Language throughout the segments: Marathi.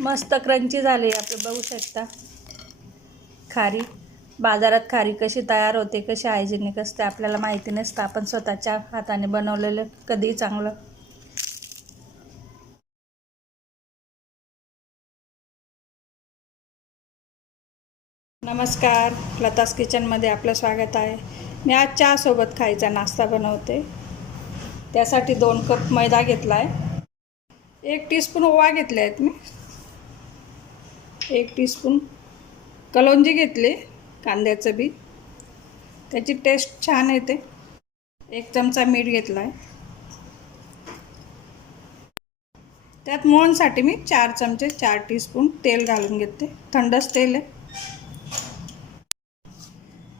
मस्त क्रंची झाली आपलं, बघू शकता. खारी बाजारात खारी कशी तयार होते, कशी हायजेनिक असते आपल्याला माहिती नसतं. आपण स्वतःच्या हाताने बनवलेलं कधीही चांगलं. नमस्कार, लतास किचनमध्ये आपलं स्वागत आहे. मी आज चहासोबत खायचा नाश्ता बनवते. त्यासाठी 2 कप मैदा घेतला आहे. 1 टीस्पून ओवा घेतले आहेत मी. 1 टीस्पून कलोंजी घेतली, कांद्याचं बी, त्याची टेस्ट छान येते. 1 चमचा मीठ घेतला आहे. त्यात मोहनसाठी मी 4 चमचे 4 टीस्पून तेल घालून घेते. थंडच तेल आहे.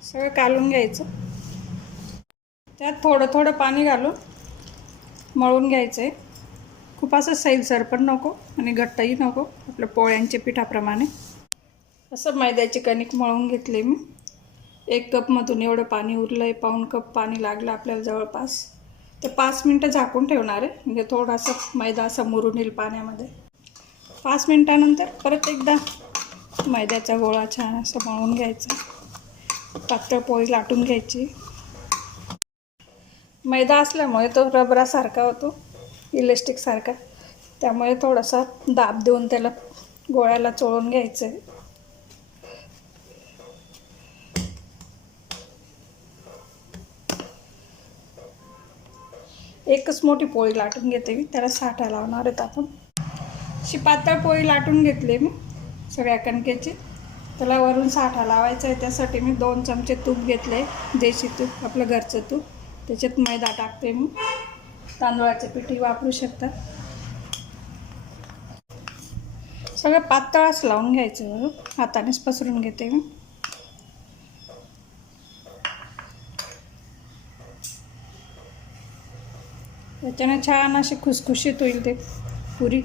सगळं कालून घ्यायचं. त्यात थोडं थोडं पाणी घालून मळून घ्यायचं आहे. खूप असं सैलसर पण नको आणि घट्टही नको, आपल्या पोळ्यांच्या पिठाप्रमाणे. असं मैद्याची कणिक मळून घेतली मी. 1 कपमधून एवढं पाणी उरलं आहे. 1.25 कप पाणी लागलं आपल्याला जवळपास. ते 5 मिनटं झाकून ठेवणार आहे, म्हणजे थोडासा मैदा असा मुरून येईल पाण्यामध्ये. 5 मिनटानंतर परत एकदा मैद्याचा गोळा छान असं मळून घ्यायचा. पातळ पोळी लाटून घ्यायची. मैदा असल्यामुळे तो रबरासारखा होतो, इलेस्टिकसारखा. त्यामुळे थोडासा दाब देऊन त्याला गोळ्याला चोळून घ्यायचं आहे. एकच मोठी पोळी लाटून घेते मी, त्याला साठा लावणार आहेत आपण. अशी पातळ पोळी लाटून घेतली मी सगळ्या कणकेची. त्याला वरून साठा लावायचा आहे. त्यासाठी मी 2 चमचे तूप घेतले, देशी तूप, आपलं घरचं तूप. त्याच्यात मैदा टाकते मी. तांदूळाचे पीठही वापरू शकता. सगळं पातळच लावून घ्यायचं, हातानेच पसरून घेते मी. त्याच्याने छान अशी खुसखुशीत होईल ते पुरी.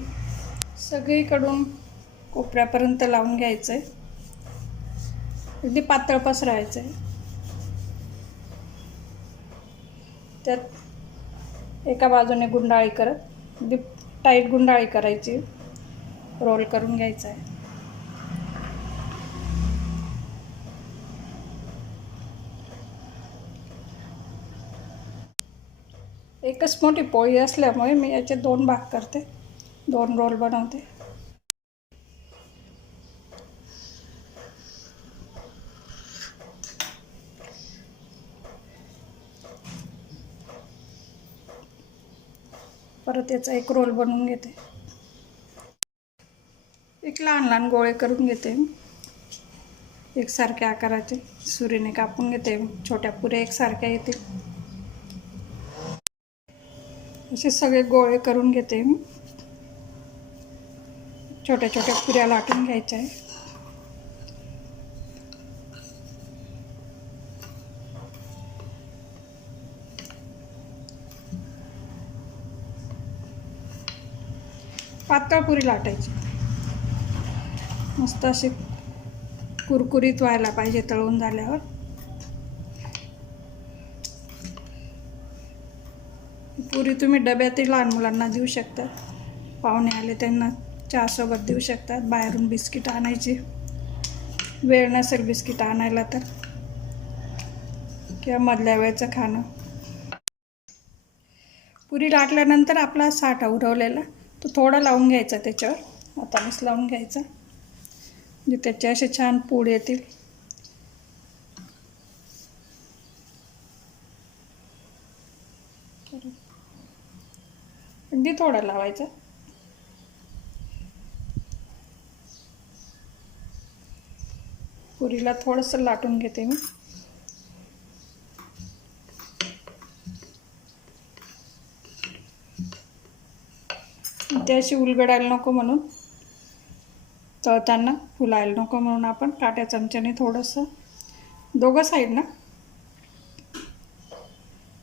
सगळीकडून कोपऱ्यापर्यंत लावून घ्यायचं आहे. अगदी पातळ पसरायचं आहे. त्यात एका बाजूने गुंडाळी करत, अगदी टाईट गुंडाळी करायची, रोल करून घ्यायचा आहे. एकच मोठी पोळी असल्यामुळे मी याचे 2 भाग करते, 2 रोल बनवते. परत याचा एक रोल बनवून घेते. एक लहान लहान गोळे करून घेते. एकसारख्या आकाराचे सुरीने कापून घेते. छोट्या पुऱ्या एकसारख्या येतील असे सगळे गोळे करून घेते मी. छोट्या छोट्या पुऱ्या लाटून घ्यायच्या आहे. पातळ पुरी लाटायची. मस्त अशी कुरकुरीत व्हायला पाहिजे तळून झाल्यावर. पुरी तुम्ही डब्यातही लहान मुलांना देऊ शकता. पाहुणे आले त्यांना चहासोबत देऊ शकतात. बाहेरून बिस्किट आणायची वेळ नसेल बिस्किट आणायला तर, किंवा मधल्या वेळचं खाणं. पुरी लाटल्यानंतर आपला साठा उरवलेला तो थोडा लावून घ्यायचा त्याच्यावर, हातानेच लावून घ्यायचा, म्हणजे त्याचे असे छान पूड येतील. अगदी थोडा लावायचा. पुरीला थोडंसं लाटून घेते मी. ते अशी उलगडायला नको म्हणून, तळताना फुलायला नको म्हणून आपण काट्या चमच्याने थोडंसं दोघं साईडनं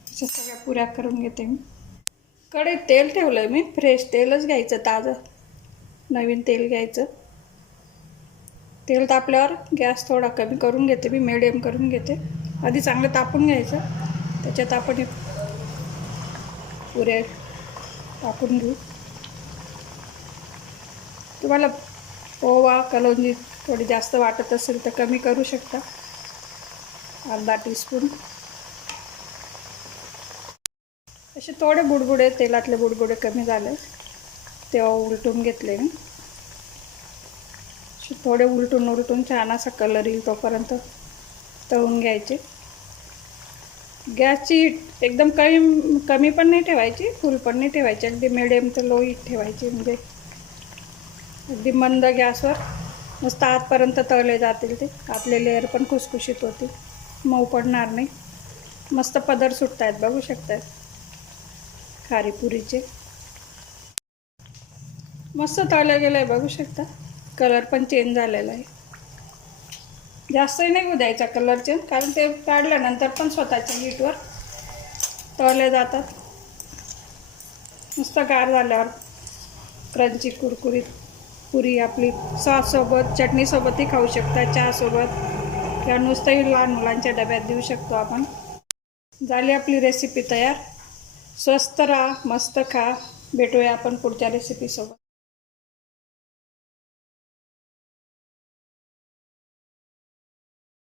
अशा सगळ्या पुऱ्या करून घेते मी. कढईत तेल ठेवलं आहे मी. फ्रेश तेलच घ्यायचं, ताजं नवीन तेल घ्यायचं. तेल तापल्यावर गॅस थोडा कमी करून घेते मी, मिडियम करून घेते. आधी चांगलं तापून घ्यायचं. त्याच्यात आपण पुऱ्या टाकून घेऊ. तुम्हाला ओवा कलौंजी थोडी जास्त वाटत असेल तर कमी करू शकता, अर्धा टीस्पून. असे थोडे बुडबुडे, तेलातले बुडबुडे कमी झाले तेव्हा उलटून घेतले मी. थोडे उलटून छान असा कलर येईल तोपर्यंत तळून घ्यायचे. गॅसची हीट एकदम कमी पण नाही ठेवायची, फुल पण नाही ठेवायची, अगदी मिडियम ते लो हीट ठेवायची. म्हणजे अगदी मंद गॅसवर मस्त आतपर्यंत तळले जातील ते. आतले लेअर पण खुसखुशीत होतील, मऊ पडणार नाही. मस्त पदर सुटत आहेत, बघू शकताय खारी पुरीचे. मस्त तळले गेलं आहे, बघू शकता. कलर पण चेंज झालेला आहे. जास्तही नाही होऊ द्यायचा कलर चेंज, कारण ते काढल्यानंतर पण स्वतःच्या हीटवर तळले जातात. मस्त गार झाल्यावर क्रंची कुरकुरीत पुरी आपली सॉससोबत, चटणीसोबतही खाऊ शकता, चहासोबत, किंवा नुसतंही लहान मुलांच्या डब्यात देऊ शकतो आपण. झाली आपली रेसिपी तयार. स्वस्त राहा, मस्त खा. भेटूया आपण पुढच्या रेसिपीसोबत.